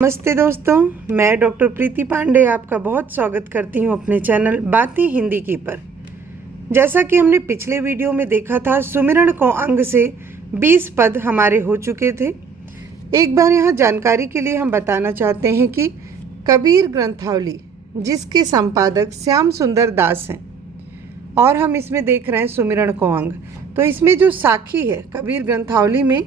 नमस्ते दोस्तों, मैं डॉक्टर प्रीति पांडे आपका बहुत स्वागत करती हूं अपने चैनल बातें हिंदी की पर। जैसा कि हमने पिछले वीडियो में देखा था, सुमिरन को अंग से 20 पद हमारे हो चुके थे। एक बार यहां जानकारी के लिए हम बताना चाहते हैं कि कबीर ग्रंथावली, जिसके संपादक श्याम सुंदर दास हैं, और हम इसमें देख रहे हैं सुमिरन को अंग। तो इसमें जो साखी है, कबीर ग्रंथावली में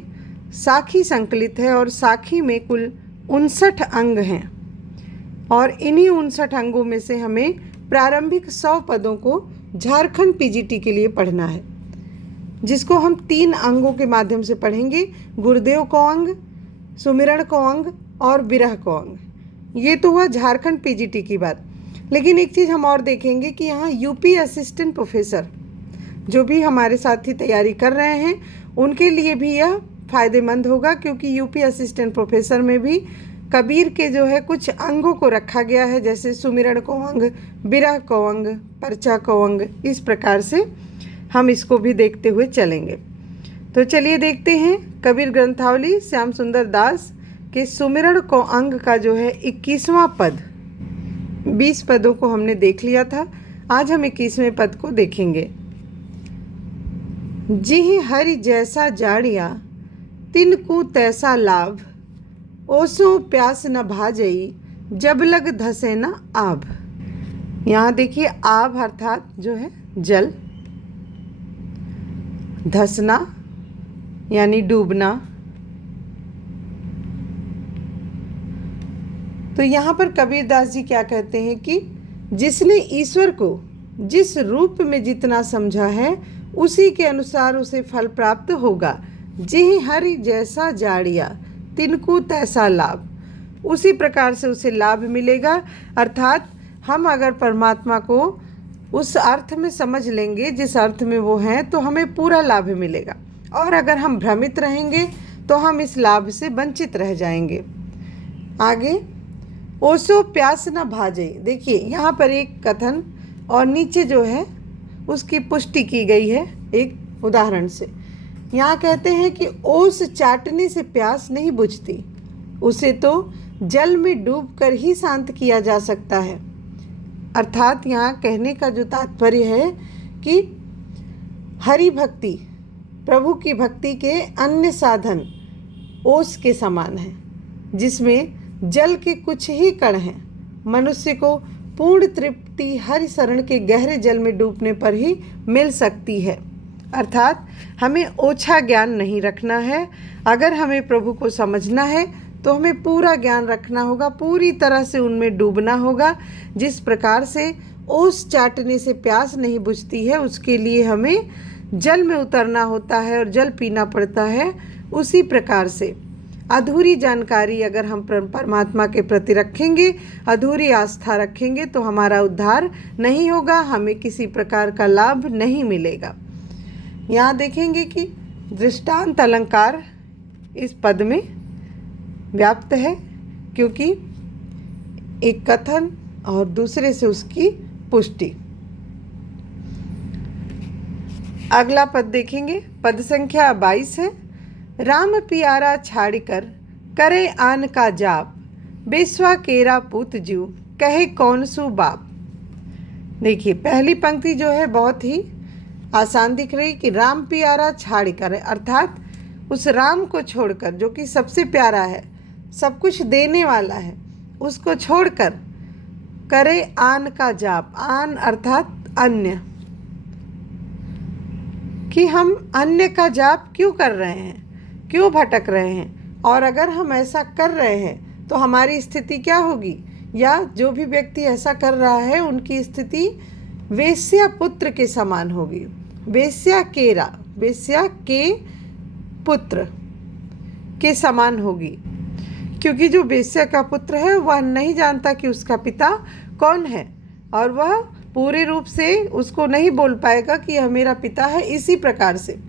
साखी संकलित है और साखी में कुल 59 अंग हैं और इन्हीं 59 अंगों में से हमें प्रारंभिक 100 पदों को झारखंड पीजीटी के लिए पढ़ना है, जिसको हम 3 अंगों के माध्यम से पढ़ेंगे: गुरुदेव को अंग, सुमिरन को अंग और विरह को अंग। ये तो हुआ झारखंड पीजीटी की बात। लेकिन एक चीज़ हम और देखेंगे कि यहाँ यूपी असिस्टेंट प्रोफेसर जो भी हमारे साथी तैयारी कर रहे हैं, उनके लिए भी यह फ़ायदेमंद होगा, क्योंकि यूपी असिस्टेंट प्रोफेसर में भी कबीर के जो है कुछ अंगों को रखा गया है, जैसे सुमिरन को अंग, विरह को अंग, पर्चा को अंग। इस प्रकार से हम इसको भी देखते हुए चलेंगे। तो चलिए देखते हैं कबीर ग्रंथावली श्याम सुंदर दास के सुमिरन को अंग का जो है 21वां पद। 20 पदों को हमने देख लिया था, आज हम 21वें पद को देखेंगे। जिहि हरि जैसा जाड़िया तिनको तैसा लाभ, ओसो प्यास न भाजई जब लग धसे न आभ। यहाँ देखिए, आभ अर्थात जो है जल, धसना यानी डूबना। तो यहाँ पर कबीरदास जी क्या कहते हैं कि जिसने ईश्वर को जिस रूप में जितना समझा है, उसी के अनुसार उसे फल प्राप्त होगा। जिहि हरि जैसा जाड़िया तिनको तैसा लाभ, उसी प्रकार से उसे लाभ मिलेगा। अर्थात हम अगर परमात्मा को उस अर्थ में समझ लेंगे जिस अर्थ में वो हैं, तो हमें पूरा लाभ मिलेगा। और अगर हम भ्रमित रहेंगे तो हम इस लाभ से वंचित रह जाएंगे। आगे, ओसो प्यास न भाजे। देखिए यहाँ पर एक कथन और नीचे जो है उसकी पुष्टि की गई है एक उदाहरण से। यहाँ कहते हैं कि ओस चाटने से प्यास नहीं बुझती, उसे तो जल में डूबकर ही शांत किया जा सकता है। अर्थात यहाँ कहने का जो तात्पर्य है कि हरि भक्ति, प्रभु की भक्ति के अन्य साधन ओस के समान हैं, जिसमें जल के कुछ ही कण हैं। मनुष्य को पूर्ण तृप्ति हरि शरण के गहरे जल में डूबने पर ही मिल सकती है। अर्थात हमें ओछा ज्ञान नहीं रखना है। अगर हमें प्रभु को समझना है तो हमें पूरा ज्ञान रखना होगा, पूरी तरह से उनमें डूबना होगा। जिस प्रकार से ओस चाटने से प्यास नहीं बुझती है, उसके लिए हमें जल में उतरना होता है और जल पीना पड़ता है। उसी प्रकार से अधूरी जानकारी अगर हम परमात्मा के प्रति रखेंगे, अधूरी आस्था रखेंगे, तो हमारा उद्धार नहीं होगा, हमें किसी प्रकार का लाभ नहीं मिलेगा। यहाँ देखेंगे कि दृष्टांत अलंकार इस पद में व्याप्त है, क्योंकि एक कथन और दूसरे से उसकी पुष्टि। अगला पद देखेंगे, पद संख्या 22 है। राम पियारा छाड़कर करे आन का जाप, बेस्वा केरा पूत जीव कहे कौन सु बाप। देखिए पहली पंक्ति जो है बहुत ही आसान दिख रही कि राम पियारा छाड़ कर, अर्थात उस राम को छोड़कर जो कि सबसे प्यारा है, सब कुछ देने वाला है, उसको छोड़कर करे आन का जाप। आन अर्थात अन्य, कि हम अन्य का जाप क्यों कर रहे हैं, क्यों भटक रहे हैं, और अगर हम ऐसा कर रहे हैं तो हमारी स्थिति क्या होगी, या जो भी व्यक्ति ऐसा कर रहा है उनकी स्थिति वेश्या पुत्र के समान होगी। वेश्या केरा, वेश्या के पुत्र के समान होगी, क्योंकि जो वेश्या का पुत्र है वह नहीं जानता कि उसका पिता कौन है, और वह पूरे रूप से उसको नहीं बोल पाएगा कि यह मेरा पिता है। इसी प्रकार से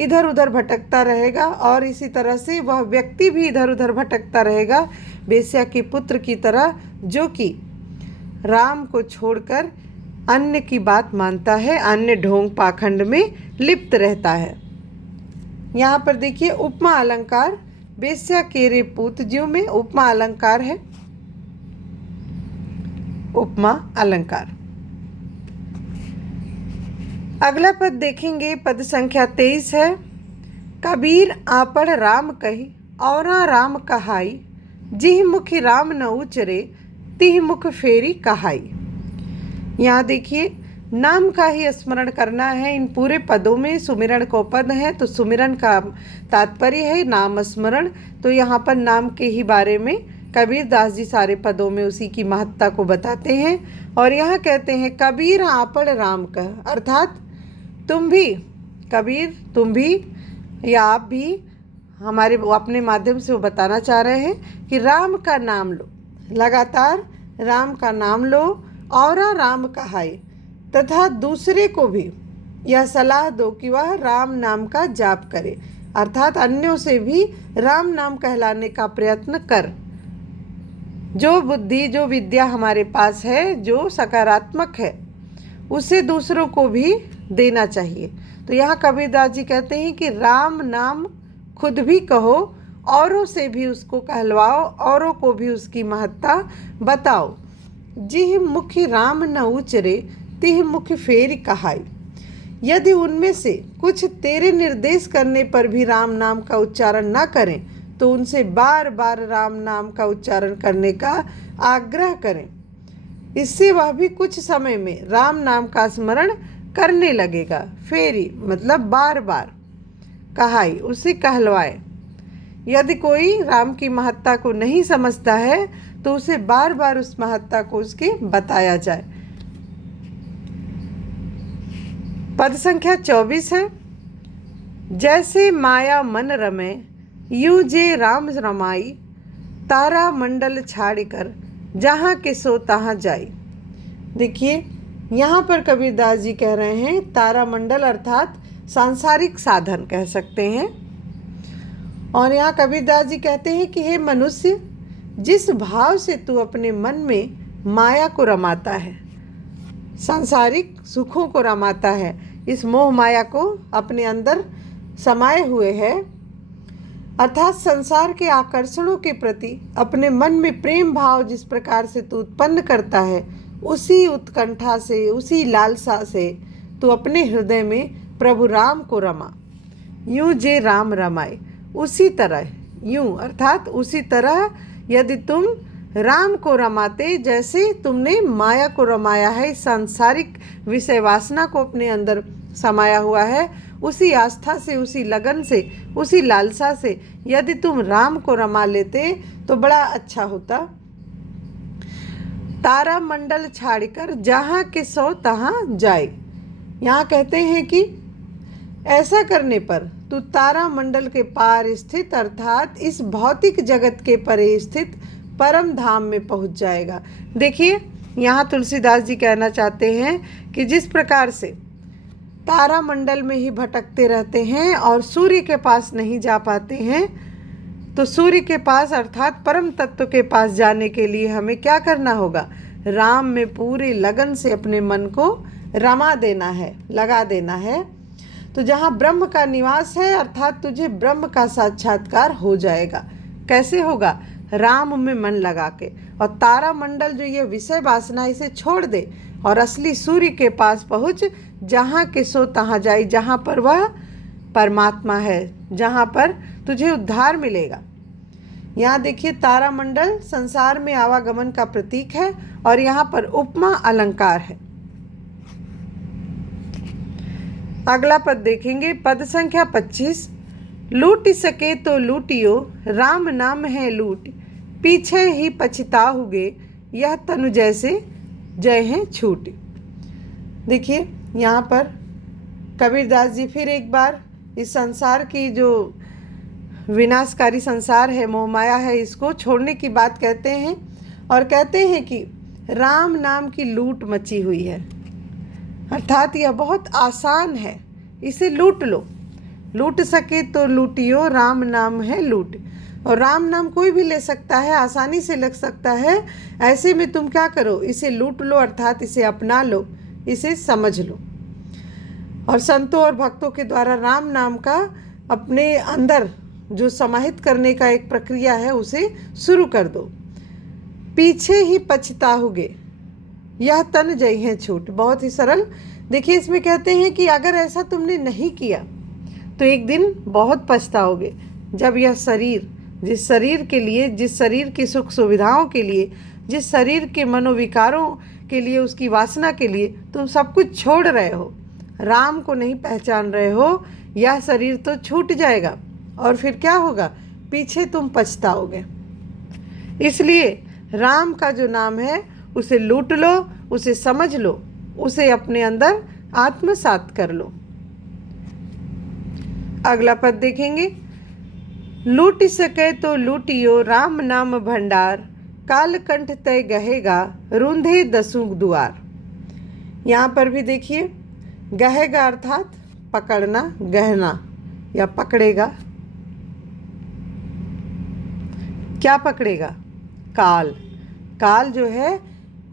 इधर उधर भटकता रहेगा, और इसी तरह से वह व्यक्ति भी इधर उधर भटकता रहेगा वेश्या के पुत्र की तरह, जो कि राम को छोड़कर अन्य की बात मानता है, अन्य ढोंग पाखंड में लिप्त रहता है। यहाँ पर देखिए उपमा अलंकार बेस्या केरे पूत ज्यों में उपमा अलंकार है। उपमा अलंकार। अगला पद देखेंगे, पद संख्या 23 है। कबीर आपड़ राम कही औरा राम कहाई, जिह मुख राम न उचरे तिह मुख फेरी कहाई। यहाँ देखिए नाम का ही स्मरण करना है। इन पूरे पदों में सुमिरन को पद है, तो सुमिरन का तात्पर्य है नाम स्मरण। तो यहाँ पर नाम के ही बारे में कबीर दास जी सारे पदों में उसी की महत्ता को बताते हैं। और यहाँ कहते हैं कबीर आपड़ राम कह, अर्थात तुम भी, कबीर तुम भी या आप भी, हमारे अपने माध्यम से वो बताना चाह रहे हैं कि राम का नाम लो, लगातार राम का नाम लो और राम कहाई, तथा दूसरे को भी यह सलाह दो कि वह राम नाम का जाप करे, अर्थात अन्यों से भी राम नाम कहलाने का प्रयत्न कर। जो बुद्धि, जो विद्या हमारे पास है, जो सकारात्मक है, उसे दूसरों को भी देना चाहिए। तो यहाँ कबीरदास जी कहते हैं कि राम नाम खुद भी कहो, औरों से भी उसको कहलवाओ, औरों को भी उसकी महत्ता बताओ। जिह मुख राम न उचरे तिह मुख फेर कहाई। यदि उनमें से कुछ तेरे निर्देश करने पर भी राम नाम का उच्चारण न करें, तो उनसे बार बार राम नाम का उच्चारण करने का आग्रह करें। इससे वह भी कुछ समय में राम नाम का स्मरण करने लगेगा। फेरी मतलब बार बार, कहाई उसे कहलवाए। यदि कोई राम की महत्ता को नहीं समझता है तो उसे बार बार उस महत्ता को उसके बताया जाए। पद संख्या 24 है। जैसे माया मन रमे यूं जे राम रमाई, तारा मंडल छाड़ कर जहाँ के सो तहाँ जाई। देखिए यहाँ पर कबीरदास जी कह रहे हैं तारा मंडल अर्थात सांसारिक साधन कह सकते हैं। और यहाँ कबीरदास जी कहते हैं कि हे मनुष्य, जिस भाव से तू अपने मन में माया को रमाता है, सांसारिक सुखों को रमाता है, इस मोह माया को अपने अंदर समाये हुए है, अर्थात संसार के आकर्षणों के प्रति अपने मन में प्रेम भाव जिस प्रकार से तू उत्पन्न करता है, उसी उत्कंठा से, उसी लालसा से तू अपने हृदय में प्रभु राम को रमा। यूं जे राम रमाए, उसी तरह, यूं अर्थात उसी तरह यदि तुम राम को रमाते जैसे तुमने माया को रमाया है, सांसारिक विषय वासना को अपने अंदर समाया हुआ है, उसी आस्था से, उसी लगन से, उसी लालसा से यदि तुम राम को रमा लेते तो बड़ा अच्छा होता। तारा मंडल छाड़कर जहाँ के सो तहाँ जाए। यहाँ कहते हैं कि ऐसा करने पर तू तारा मंडल के पार स्थित अर्थात इस भौतिक जगत के परे स्थित परम धाम में पहुँच जाएगा। देखिए यहाँ तुलसीदास जी कहना चाहते हैं कि जिस प्रकार से तारा मंडल में ही भटकते रहते हैं और सूर्य के पास नहीं जा पाते हैं, तो सूर्य के पास अर्थात परम तत्व के पास जाने के लिए हमें क्या करना होगा? राम में पूरे लगन से अपने मन को रमा देना है, लगा देना है। तो जहाँ ब्रह्म का निवास है अर्थात तुझे ब्रह्म का साक्षात्कार हो जाएगा। कैसे होगा? राम में मन लगा के। और तारा मंडल जो ये विषय वासना, इसे छोड़ दे और असली सूर्य के पास पहुँच, जहाँ के सो तहाँ जाई, जहाँ पर वह परमात्मा है, जहाँ पर तुझे उद्धार मिलेगा। यहाँ देखिए तारा मंडल संसार में आवागमन का प्रतीक है और यहाँ पर उपमा अलंकार है। अगला पद देखेंगे, पद संख्या 25। लूट सके तो लूटियो, राम नाम है लूट, पीछे ही पछताओगे, यह तनु जैसे जय हैं छूट। देखिए यहाँ पर कबीरदास जी फिर एक बार इस संसार की जो विनाशकारी संसार है, मोह माया है, इसको छोड़ने की बात कहते हैं और कहते हैं कि राम नाम की लूट मची हुई है, अर्थात यह बहुत आसान है, इसे लूट लो। लूट सके तो लूटियो, राम नाम है लूट। और राम नाम कोई भी ले सकता है, आसानी से लग सकता है। ऐसे में तुम क्या करो? इसे लूट लो, अर्थात इसे अपना लो, इसे समझ लो। और संतों और भक्तों के द्वारा राम नाम का अपने अंदर जो समाहित करने का एक प्रक्रिया है उसे शुरू कर दो। पीछे ही पछताओगे, यह तन जइहें छूट। बहुत ही सरल। देखिए इसमें कहते हैं कि अगर ऐसा तुमने नहीं किया तो एक दिन बहुत पछताओगे, जब यह शरीर, जिस शरीर के लिए, जिस शरीर की सुख सुविधाओं के लिए, जिस शरीर के मनोविकारों के लिए, उसकी वासना के लिए तुम सब कुछ छोड़ रहे हो, राम को नहीं पहचान रहे हो, यह शरीर तो छूट जाएगा और फिर क्या होगा? पीछे तुम पछताओगे। इसलिए राम का जो नाम है उसे लूट लो, उसे समझ लो, उसे अपने अंदर आत्मसात कर लो। अगला पद देखेंगे। लूट सके तो लूटियो राम नाम भंडार, कालकंठ तय गहेगा रूंधे दसुं द्वार। यहाँ पर भी देखिए, गहेगा अर्थात पकड़ना, गहना या पकड़ेगा। क्या पकड़ेगा? काल। काल जो है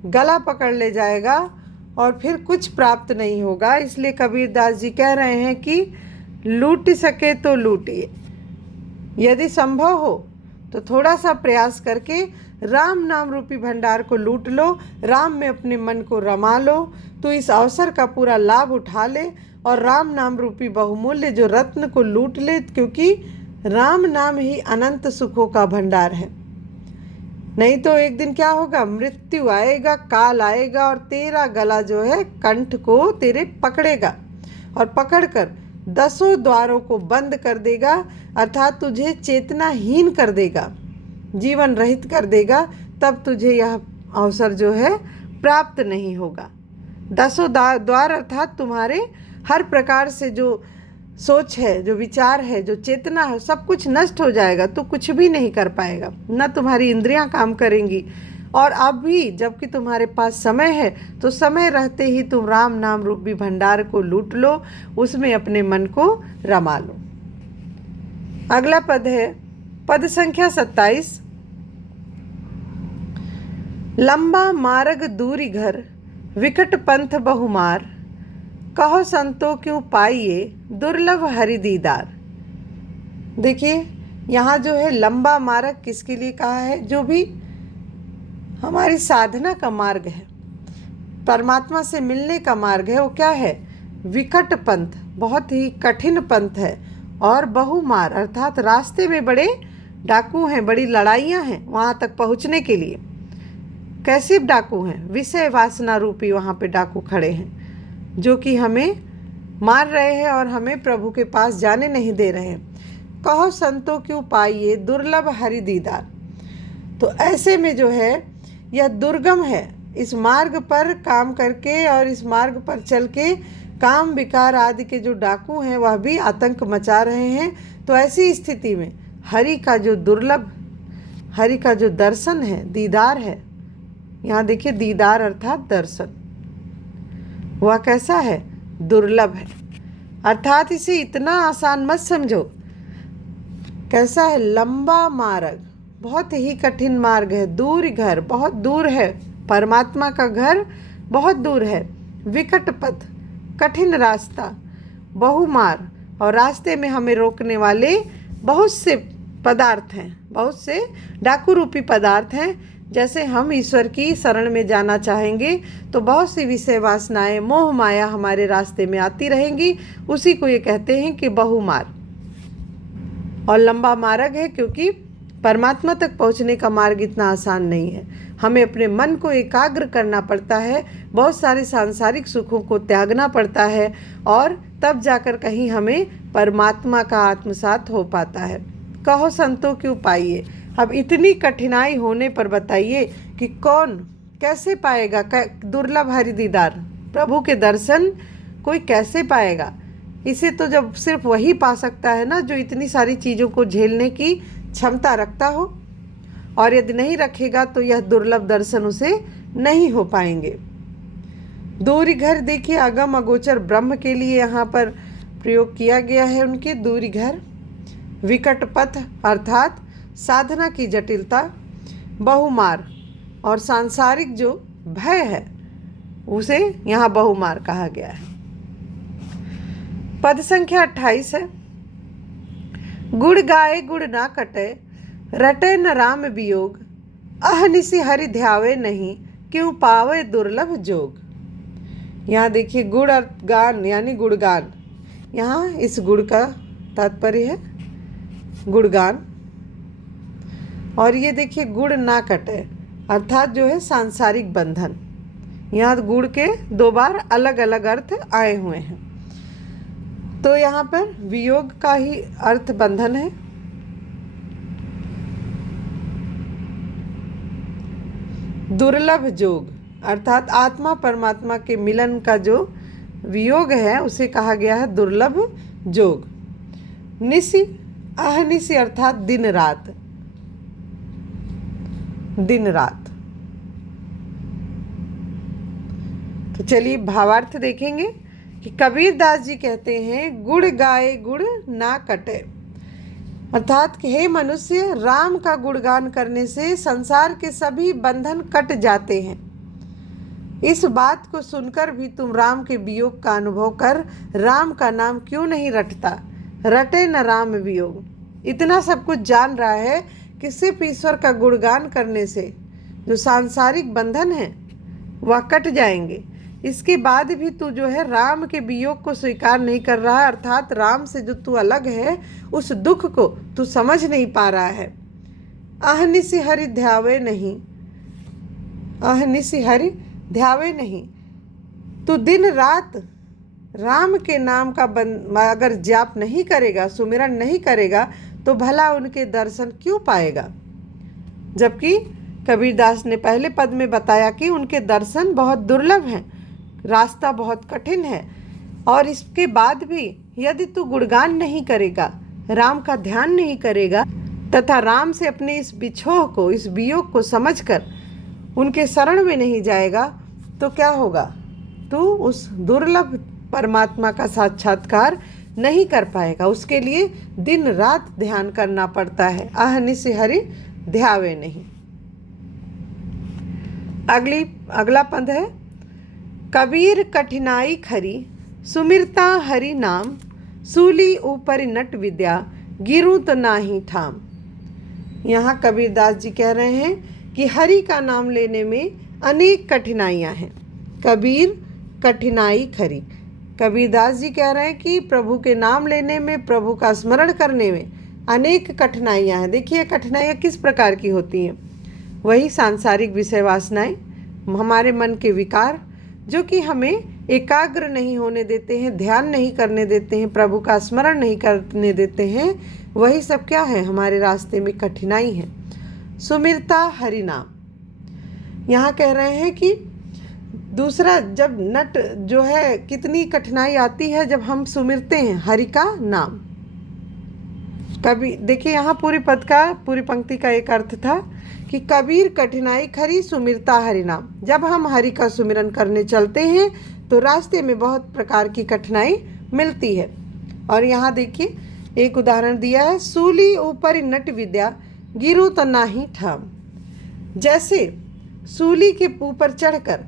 गला पकड़ ले जाएगा और फिर कुछ प्राप्त नहीं होगा। इसलिए कबीरदास जी कह रहे हैं कि लूट सके तो लूटिए, यदि संभव हो तो थोड़ा सा प्रयास करके राम नाम रूपी भंडार को लूट लो, राम में अपने मन को रमा लो, तो इस अवसर का पूरा लाभ उठा ले और राम नाम रूपी बहुमूल्य जो रत्न को लूट ले, क्योंकि राम नाम ही अनंत सुखों का भंडार है। नहीं तो एक दिन क्या होगा? मृत्यु आएगा, काल आएगा और तेरा गला जो है कंठ को तेरे पकड़ेगा और पकड़कर 10 द्वारों को बंद कर देगा, अर्थात तुझे चेतनाहीन कर देगा, जीवन रहित कर देगा। तब तुझे यह अवसर जो है प्राप्त नहीं होगा। 10 द्वार अर्थात तुम्हारे हर प्रकार से जो सोच है, जो विचार है, जो चेतना है, सब कुछ नष्ट हो जाएगा। तो कुछ भी नहीं कर पाएगा, न तुम्हारी इंद्रियां काम करेंगी। और अब भी जबकि तुम्हारे पास समय है तो समय रहते ही तुम राम नाम रूपी भंडार को लूट लो, उसमें अपने मन को रमा लो। अगला पद है पद संख्या 27। लंबा मार्ग दूरी घर, विकट पंथ बहुमार, कहो संतो क्यों पाइए दुर्लभ हरि दीदार। देखिए यहाँ जो है लंबा मार्ग किसके लिए कहा है? जो भी हमारी साधना का मार्ग है, परमात्मा से मिलने का मार्ग है, वो क्या है? विकट पंथ, बहुत ही कठिन पंथ है। और बहुमार अर्थात रास्ते में बड़े डाकू हैं, बड़ी लड़ाइयाँ हैं वहाँ तक पहुँचने के लिए। कैसे डाकू हैं? विषय वासना रूपी वहाँ पे डाकू खड़े हैं जो कि हमें मार रहे हैं और हमें प्रभु के पास जाने नहीं दे रहे हैं। कहो संतो क्यों पाइए दुर्लभ हरि दीदार। तो ऐसे में जो है यह दुर्गम है, इस मार्ग पर काम करके और इस मार्ग पर चल के काम विकार आदि के जो डाकू हैं वह भी आतंक मचा रहे हैं। तो ऐसी स्थिति में हरि का जो दुर्लभ, हरि का जो दर्शन है, दीदार है, यहाँ देखिए दीदार अर्थात दर्शन, वह कैसा है? दुर्लभ है। अर्थात इसे इतना आसान मत समझो। कैसा है? लंबा मार्ग, बहुत ही कठिन मार्ग है। दूर घर, बहुत दूर है, परमात्मा का घर बहुत दूर है। विकट पथ, कठिन रास्ता, बहुमार, और रास्ते में हमें रोकने वाले बहुत से पदार्थ हैं, बहुत से डाकू रूपी पदार्थ हैं। जैसे हम ईश्वर की शरण में जाना चाहेंगे तो बहुत सी विषय वासनाएं, मोह माया हमारे रास्ते में आती रहेंगी। उसी को ये कहते हैं कि बहुमार। और लंबा मार्ग है क्योंकि परमात्मा तक पहुंचने का मार्ग इतना आसान नहीं है। हमें अपने मन को एकाग्र करना पड़ता है, बहुत सारे सांसारिक सुखों को त्यागना पड़ता है और तब जाकर कहीं हमें परमात्मा का आत्मसात हो पाता है। कहो संतो क्यों पाइए। अब इतनी कठिनाई होने पर बताइए कि कौन कैसे पाएगा दुर्लभ हरि दीदार, प्रभु के दर्शन कोई कैसे पाएगा? इसे तो जब सिर्फ वही पा सकता है ना जो इतनी सारी चीज़ों को झेलने की क्षमता रखता हो, और यदि नहीं रखेगा तो यह दुर्लभ दर्शन उसे नहीं हो पाएंगे। दूरी घर देखिए अगम अगोचर ब्रह्म के लिए यहाँ पर प्रयोग किया गया है उनके दूरी घर। विकट पथ अर्थात साधना की जटिलता, बहुमार और सांसारिक जो भय है उसे यहाँ बहुमार कहा गया है। पद संख्या 28 है। गुड़ गाए गुड़ ना कटे, रटे न राम वियोग, अहनिशि हरि ध्यावे नहीं, क्यों पावे दुर्लभ जोग। यहाँ देखिए गुड़ और गान यानी गुणगान, यहाँ इस गुड़ का तात्पर्य है गुणगान। और ये देखिए गुड़ ना कटे अर्थात जो है सांसारिक बंधन। यहाँ गुड़ के दो बार अलग अलग अर्थ आए हुए हैं। तो यहाँ पर वियोग का ही अर्थ बंधन है। दुर्लभ जोग अर्थात आत्मा परमात्मा के मिलन का जो वियोग है उसे कहा गया है दुर्लभ जोग। निशि अहनिशि अर्थात दिन रात, दिन रात। तो चलिए भावार्थ देखेंगे कि कबीर दास जी कहते हैं गुड़ गाए गुड़ ना कटे, अर्थात कि हे मनुष्य, राम का गुणगान करने से संसार के सभी बंधन कट जाते हैं। इस बात को सुनकर भी तुम राम के वियोग का अनुभव कर राम का नाम क्यों नहीं रटता। रटे न राम वियोग। इतना सब कुछ जान रहा है कि सिर्फ ईश्वर का गुणगान करने से जो सांसारिक बंधन है वह कट जाएंगे। इसके बाद भी तू जो है राम के वियोग को स्वीकार नहीं कर रहा है, अर्थात राम से जो तू अलग है उस दुख को तू समझ नहीं पा रहा है। अहनिशि हरि ध्यावे नहीं, अहनिशि हरि ध्यावे नहीं। तू दिन रात राम के नाम का अगर जाप नहीं करेगा, सुमिरन नहीं करेगा, तो भला उनके दर्शन क्यों पाएगा। जबकि कबीरदास ने पहले पद में बताया कि उनके दर्शन बहुत दुर्लभ हैं, रास्ता बहुत कठिन है। और इसके बाद भी यदि तू गुणगान नहीं करेगा, राम का ध्यान नहीं करेगा तथा राम से अपने इस बिछोह को, इस वियोग को समझकर उनके शरण में नहीं जाएगा, तो क्या होगा। तू उस दुर्लभ परमात्मा का साक्षात्कार नहीं कर पाएगा। उसके लिए दिन रात ध्यान करना पड़ता है। अहनिशि हरि ध्यावे नहीं। अगला पद है कबीर कठिनाई खरी, सुमिरता हरि नाम, सूली ऊपर नट विद्या, गिरूं तो नाही ठाम। यहाँ कबीरदास जी कह रहे हैं कि हरि का नाम लेने में अनेक कठिनाइयाँ हैं। कबीर कठिनाई खरी, कबीरदास जी कह रहे हैं कि प्रभु के नाम लेने में, प्रभु का स्मरण करने में अनेक कठिनाइयाँ हैं। देखिए कठिनाइयाँ किस प्रकार की होती हैं। वही सांसारिक विषय वासनाएं, हमारे मन के विकार जो कि हमें एकाग्र नहीं होने देते हैं, ध्यान नहीं करने देते हैं, प्रभु का स्मरण नहीं करने देते हैं, वही सब क्या है हमारे रास्ते में कठिनाई है। सुमिरता हरि नाम, यहाँ कह रहे हैं कि दूसरा जब नट जो है कितनी कठिनाई आती है जब हम सुमिरते हैं हरि का नाम। कभी देखिए यहाँ पूरी पंक्ति का एक अर्थ था कि कबीर कठिनाई खरी सुमिरता हरि नाम। जब हम हरि का सुमिरन करने चलते हैं तो रास्ते में बहुत प्रकार की कठिनाई मिलती है। और यहाँ देखिए एक उदाहरण दिया है, सूली ऊपर नट विद्या, गिरू तो नाही ठाम। जैसे सूली के ऊपर चढ़कर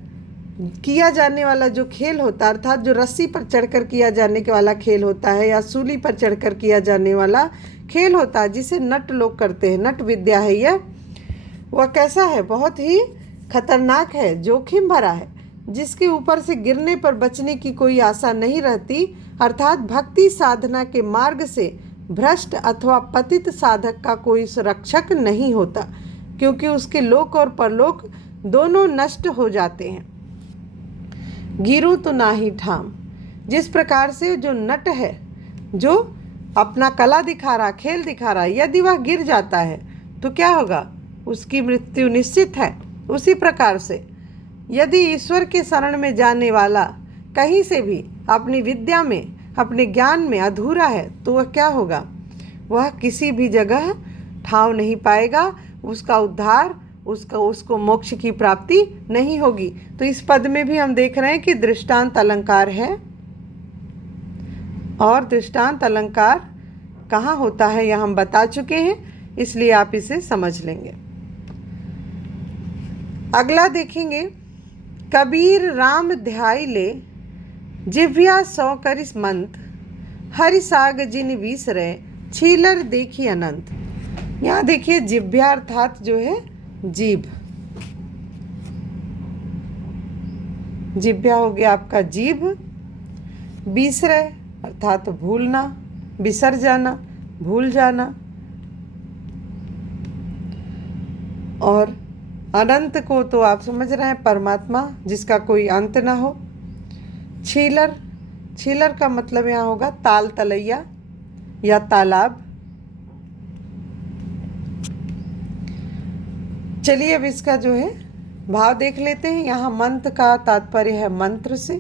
किया जाने वाला जो खेल होता है, अर्थात जो रस्सी पर चढ़कर किया जाने के वाला खेल होता है या सूली पर चढ़कर किया जाने वाला खेल होता है जिसे नट लोग करते हैं, नट विद्या है यह। वह कैसा है, बहुत ही खतरनाक है, जोखिम भरा है, जिसके ऊपर से गिरने पर बचने की कोई आशा नहीं रहती। अर्थात भक्ति साधना के मार्ग से भ्रष्ट अथवा पतित साधक का कोई सुरक्षक नहीं होता, क्योंकि उसके लोक और परलोक दोनों नष्ट हो जाते हैं। गिरू तो नाही ठाम, जिस प्रकार से जो नट है, जो अपना कला दिखा रहा, खेल दिखा रहा, यदि वह गिर जाता है तो क्या होगा, उसकी मृत्यु निश्चित है। उसी प्रकार से यदि ईश्वर के शरण में जाने वाला कहीं से भी अपनी विद्या में, अपने ज्ञान में अधूरा है तो वह क्या होगा, वह किसी भी जगह ठाव नहीं पाएगा, उसका उद्धार, उसको मोक्ष की प्राप्ति नहीं होगी। तो इस पद में भी हम देख रहे हैं कि दृष्टांत अलंकार है, और दृष्टांत अलंकार कहाँ होता है यह हम बता चुके हैं, इसलिए आप इसे समझ लेंगे। अगला देखेंगे, कबीर राम ध्याई ले, जिह्वा सौ करिस मंत, हरि साग जिन विसरे, छीलर देखी अनंत। यहाँ देखिए जिह्वा अर्थात जो है जीभ, जिह्वा हो गया आपका जीभ। बिसरे अर्थात भूलना, बिसर जाना, भूल जाना। और अनंत को तो आप समझ रहे हैं, परमात्मा जिसका कोई अंत ना हो। छीलर, छीलर का मतलब यहाँ होगा ताल तलैया या तालाब। चलिए अब इसका जो है भाव देख लेते हैं। यहाँ मंत्र का तात्पर्य है मंत्र से।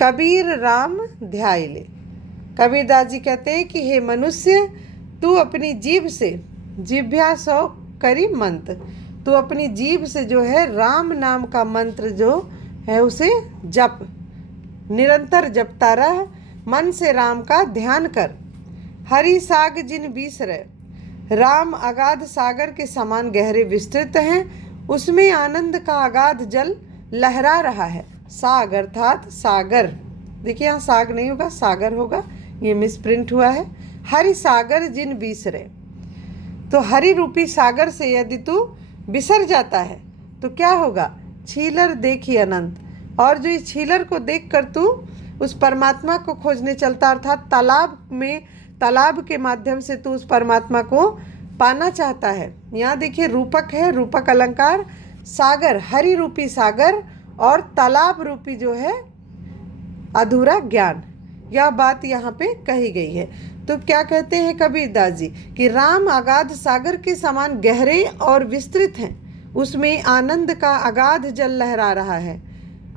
कबीर राम ध्याय ले। कबीरदास जी कहते हैं कि हे मनुष्य, तू अपनी जीभ से, जिह्वा सौ करी मंत्र, तू अपनी जीभ से जो है राम नाम का मंत्र जो है उसे जप, निरंतर जपता रह। मन से राम का ध्यान कर। हरि साग जिन बिसरै। राम अगाध सागर के समान गहरे विस्तृत हैं, उसमें आनंद का अगाध जल लहरा रहा है। साग अर्थात सागर, देखिए यहाँ साग नहीं होगा, सागर होगा, ये मिसप्रिंट हुआ है। हरि सागर जिन बिसरै। तो हरि रूपी सागर से यदि तू बिसर जाता है तो क्या होगा? छीलर देखी अनंत। और जो इस छीलर को देख कर तू उस परमात्मा को खोजने चलता, अर्थात तालाब में, तालाब के माध्यम से तू उस परमात्मा को पाना चाहता है। यहाँ देखिए रूपक है, रूपक अलंकार, सागर, हरि रूपी सागर और तालाब रूपी जो है अधूरा ज्ञान, यह बात यहाँ पे कही गई है। तो क्या कहते हैं कबीरदास जी कि राम अगाध सागर के समान गहरे और विस्तृत हैं, उसमें आनंद का अगाध जल लहरा रहा है।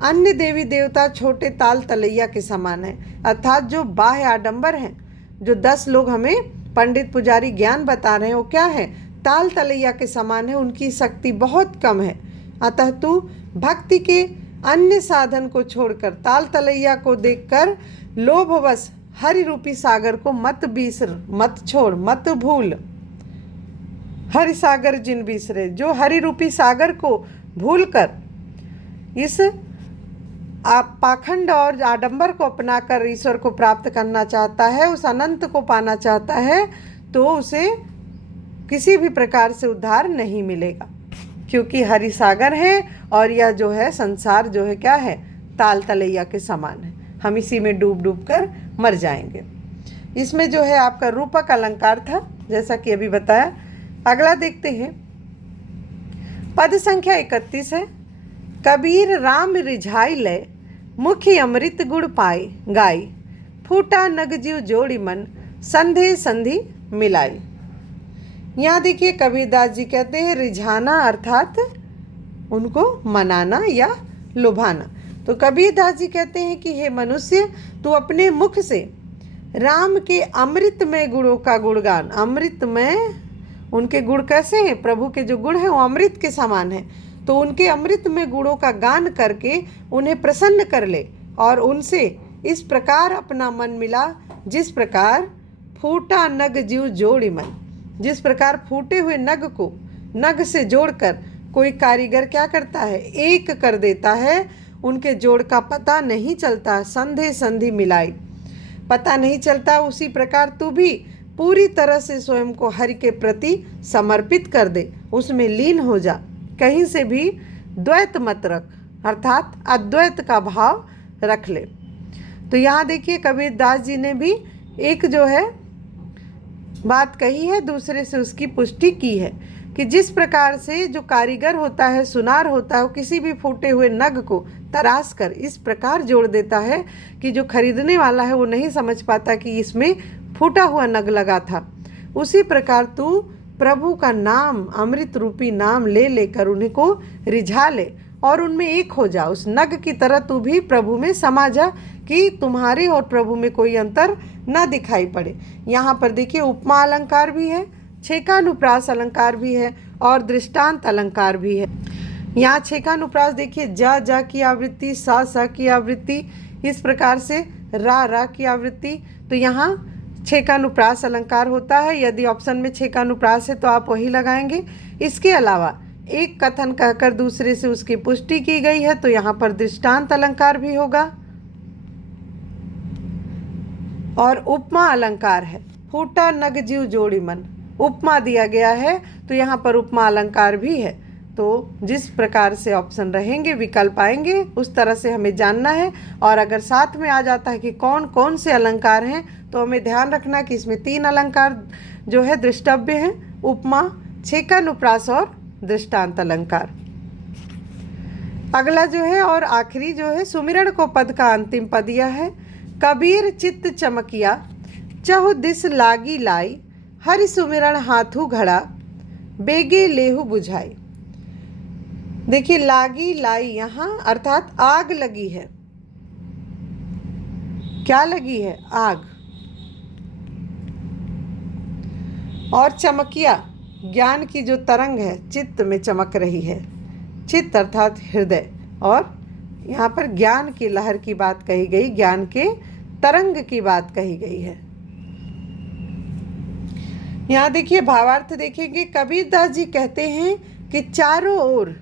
अन्य देवी देवता छोटे ताल तलैया के समान है, अर्थात जो बाह्य आडंबर हैं, जो 10 लोग हमें पंडित पुजारी ज्ञान बता रहे हैं, वो क्या है? ताल तलैया के समान है, उनकी शक्ति बहुत कम है। अतः तू भक्ति के अन्य साधन को छोड़कर ताल तलैया को देखकर लोभवश हरि रूपी सागर को मत बिसर, मत छोड़, मत भूल। हरि सागर जिन बिसरे, जो हरि रूपी सागर को भूलकर इस आप पाखंड और आडंबर को अपनाकर ईश्वर को प्राप्त करना चाहता है, उस अनंत को पाना चाहता है, तो उसे किसी भी प्रकार से उद्धार नहीं मिलेगा, क्योंकि हरि सागर है और यह जो है संसार जो है क्या है? ताल तलैया के समान है, हम इसी में डूब डूब कर मर जाएंगे। इसमें जो है आपका रूपक अलंकार था, जैसा कि अभी बताया। अगला देखते हैं, पद संख्या 31 है। कबीर राम रिझाई लय, मुखी अमृत गुड़ पाए गाई, फूटा नग जीव जोड़ी मन, संधे संधि मिलाई। यहाँ देखिए कबीरदास जी कहते हैं रिझाना अर्थात उनको मनाना या लुभाना। तो कबीरदास जी कहते हैं कि हे मनुष्य, तू अपने मुख से राम के अमृतमय गुणों का गुणगान, अमृतमय, उनके गुण कैसे हैं? प्रभु के जो गुण हैं वो अमृत के समान हैं, तो उनके अमृतमय गुणों का गान करके उन्हें प्रसन्न कर ले और उनसे इस प्रकार अपना मन मिला, जिस प्रकार फूटा नग जीव जोड़ी मन, जिस प्रकार फूटे हुए नग को नग से जोड़कर कोई कारीगर क्या करता है? एक कर देता है, उनके जोड़ का पता नहीं चलता, संधे संधि मिलाई, पता नहीं चलता। उसी प्रकार तू भी पूरी तरह से स्वयं को हरि के प्रति समर्पित कर दे, उसमें लीन हो जा, कहीं से भी द्वैत मत रख, अर्थात अद्वैत का भाव रख ले। तो यहाँ देखिए कबीरदास जी ने भी एक जो है बात कही है, दूसरे से उसकी पुष्टि की है कि जिस प्रकार से जो कारीगर होता है, सुनार होता है, वो किसी भी फूटे हुए नग को तराश कर इस प्रकार जोड़ देता है कि जो खरीदने वाला है वो नहीं समझ पाता कि इसमें फूटा हुआ नग लगा था। उसी प्रकार तू प्रभु का नाम, अमृत रूपी नाम ले लेकर उन्हीं को रिझा ले और उनमें एक हो जा। उस नग की तरह तू भी प्रभु में समा जा कि तुम्हारे और प्रभु में कोई अंतर न दिखाई पड़े। यहाँ पर देखिए उपमा अलंकार भी है, छेकानुप्रास अलंकार भी है और दृष्टांत अलंकार भी है। यहाँ छेकानुप्रास देखिए जा की आवृत्ति, सा की आवृत्ति, इस प्रकार से रा की आवृत्ति। तो यहाँ छेकानुप्रास अलंकार होता है। यदि ऑप्शन में छेकानुप्रास है तो आप वही लगाएंगे। इसके अलावा एक कथन कहकर दूसरे से उसकी पुष्टि की गई है, तो यहाँ पर दृष्टांत अलंकार भी होगा। और उपमा अलंकार है। फूटा नग जीव जोड़ी मन, उपमा दिया गया है तो यहाँ पर उपमा अलंकार भी है। तो जिस प्रकार से ऑप्शन रहेंगे, विकल्प आएंगे, उस तरह से हमें जानना है। और अगर साथ में आ जाता है कि कौन कौन से अलंकार हैं, तो हमें ध्यान रखना कि इसमें 3 अलंकार जो है दृष्टव्य हैं: उपमा, छेका, अनुप्रास और दृष्टांत अलंकार। अगला जो है और आखिरी जो है सुमिरन को पद का अंतिम पद यह है: कबीर चित्त चमकिया, चहु दिस लागी लाई, हरि सुमिरन हाथू घड़ा, बेगे लेहु बुझाई। देखिए, लागी लाई यहाँ अर्थात आग लगी है। क्या लगी है? आग। और चमकिया, ज्ञान की जो तरंग है चित्त में चमक रही है। चित्त अर्थात हृदय, और यहाँ पर ज्ञान की लहर की बात कही गई, ज्ञान के तरंग की बात कही गई है। यहाँ देखिए भावार्थ देखेंगे। कबीरदास जी कहते हैं कि चारों ओर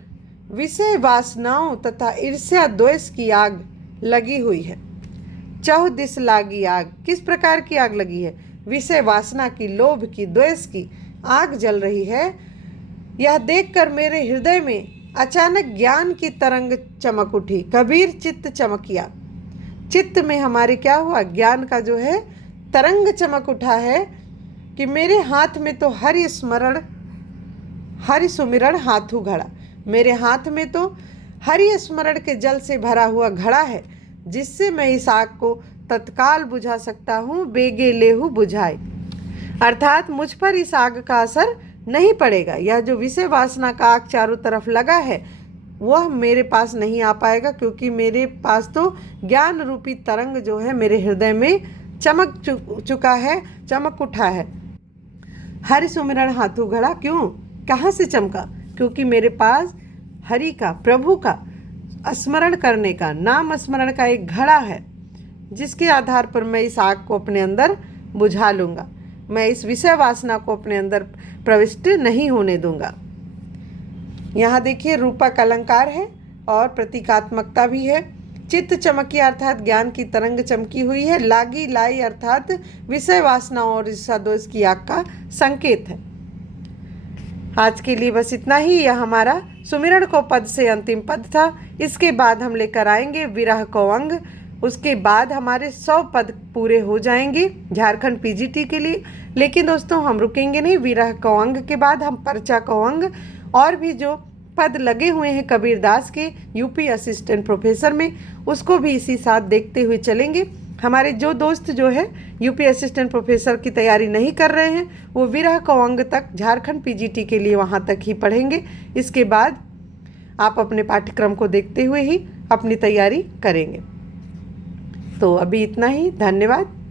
विषय वासनाओं तथा ईर्ष्या द्वेष की आग लगी हुई है। चहु दिस लागी आग, किस प्रकार की आग लगी है? विषय वासना की, लोभ की, द्वेष की आग जल रही है। यह देखकर मेरे हृदय में अचानक ज्ञान की तरंग चमक उठी। कबीर चित्त चमकिया, चित्त में हमारे क्या हुआ? ज्ञान का जो है तरंग चमक उठा है कि मेरे हाथ में तो हरि स्मरण, हरि सुमिरन हाथू घड़ा, मेरे हाथ में तो हरि स्मरण के जल से भरा हुआ घड़ा है, जिससे मैं इस आग को तत्काल बुझा सकता हूँ। बेगे लेहु बुझाए, अर्थात मुझ पर इस आग का असर नहीं पड़ेगा। यह जो विषय वासना का आग चारों तरफ लगा है वह मेरे पास नहीं आ पाएगा, क्योंकि मेरे पास तो ज्ञान रूपी तरंग जो है मेरे हृदय में चमक चुका है, चमक उठा है। हरि सुमिरन हाथू घड़ा, क्यों, कहाँ से चमका? क्योंकि मेरे पास हरि का, प्रभु का स्मरण करने का, नाम स्मरण का एक घड़ा है, जिसके आधार पर मैं इस आग को अपने अंदर बुझा लूँगा। मैं इस विषय वासना को अपने अंदर प्रविष्ट नहीं होने दूंगा। यहाँ देखिए रूपक अलंकार है और प्रतीकात्मकता भी है। चित्त चमकिया अर्थात ज्ञान की तरंग चमकी हुई है। लागी लाई अर्थात विषय वासना और ईर्ष्या दोष की आग का संकेत है। आज के लिए बस इतना ही। यह हमारा सुमिरन को पद से अंतिम पद था। इसके बाद हम लेकर आएंगे विरह को अंग। उसके बाद हमारे 100 पद पूरे हो जाएंगे झारखंड पीजीटी के लिए। लेकिन दोस्तों हम रुकेंगे नहीं। विरह को अंग के बाद हम पर्चा को अंग और भी जो पद लगे हुए हैं कबीरदास के यूपी असिस्टेंट प्रोफेसर में, उसको भी इसी साथ देखते हुए चलेंगे। हमारे जो दोस्त जो है यूपी असिस्टेंट प्रोफेसर की तैयारी नहीं कर रहे हैं, वो विरह को अंग तक झारखंड पीजीटी के लिए वहाँ तक ही पढ़ेंगे। इसके बाद आप अपने पाठ्यक्रम को देखते हुए ही अपनी तैयारी करेंगे। तो अभी इतना ही। धन्यवाद।